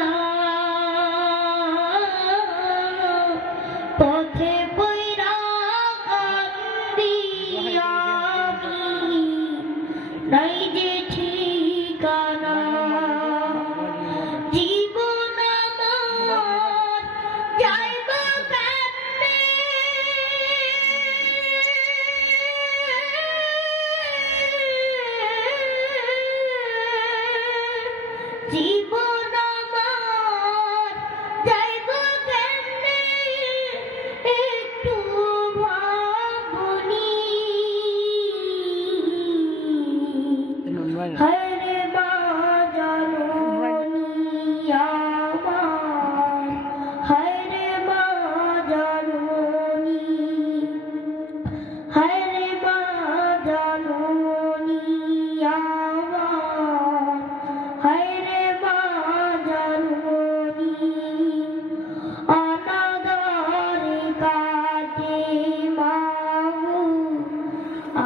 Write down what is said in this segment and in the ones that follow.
ঠিকানা পথে পইরা কান্দি আমি নাই যে ঠিকানা জীবন আমার যাইব কেমনে জীবন আমার যাইব কেমনে একটু ভাবনি হরে মা জননী আমার হরে মা জননী হরে মা জননী আমার হরে মা জননী অনাদরে কাটে মাগো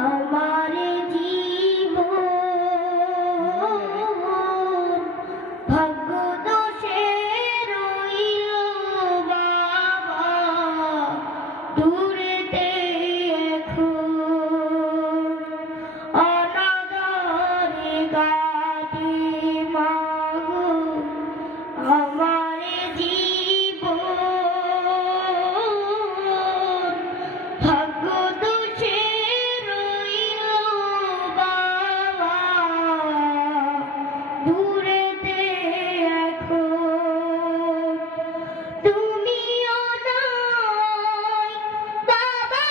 আমার জীবন ভাগ্য দোষে রইল বাবা দূরেতে এখন অনাদরে কাটে মাগো আমার জীবন ভাগ্য দোষে রইল বাবা দূরেতে এখন তুমিও নাই বাবা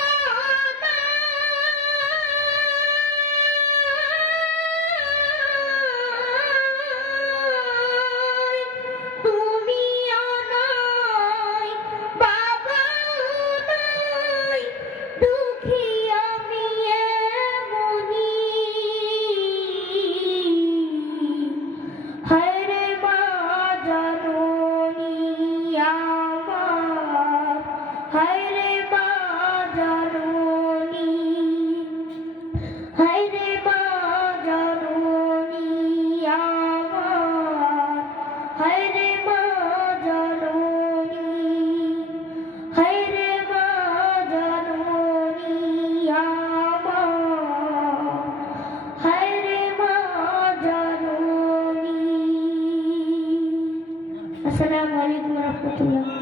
নাই তুমিও নাই বাবা নাই দুঃখী আমি এমনি হরে মা জননী আমার হরে মা জননী হরে মা জননী আমার হরে মা জননী হরে মা জননী আমার হরে মা জননী। আসসালামু আলাইকুম ওয়া রাহমাতুল্লাহ।